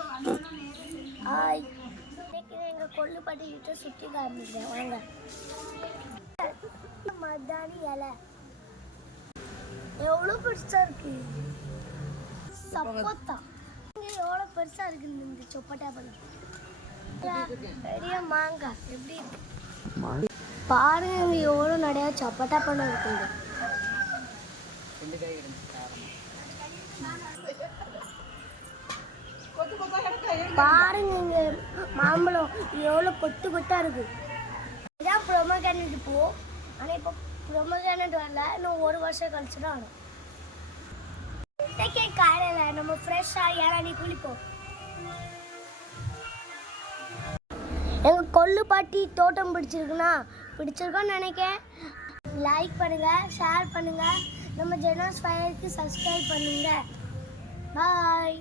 Hi, இன்னைக்கு எங்கள் கொல்லுப்பட்டி கிட்ட சுற்றி காமிக்கிறேன் வாங்க. மதானி இலை எவ்வளோ பெருசாக இருக்கு. சப்போத்தா இங்கே எவ்வளோ பெருசாக இருக்குன்னு இந்த சொப்பட்டா பண்ணி பெரிய மாங்காய் எப்படி இருக்கு பாருங்க. இங்கே எவ்வளோ நிறையா சப்பட்டா பண்ண இருக்குது. பாருங்க இங்க மாம்பழம் எவ்வளோ கொத்து கொத்தா இருக்கு. இதான் ப்ரொமோகிரானேட் பூ. ஆனால் இப்போ ப்ரொமோகிரானேட் வரல, இன்னும் ஒரு வருஷம் கழிச்சு தான் வரும். இன்னைக்கே காலையில் நம்ம ஃப்ரெஷ்ஷாக இளநீ குளிப்போம். எங்கள் கொல்லுப்பாட்டி தோட்டம் பிடிச்சிருக்கோன்னு நினைக்கிறேன். லைக் பண்ணுங்கள், ஷேர் பண்ணுங்கள், நம்ம ஜெனோஸ் ஃபயருக்கு சப்ஸ்கிரைப் பண்ணுங்கள். பாய்.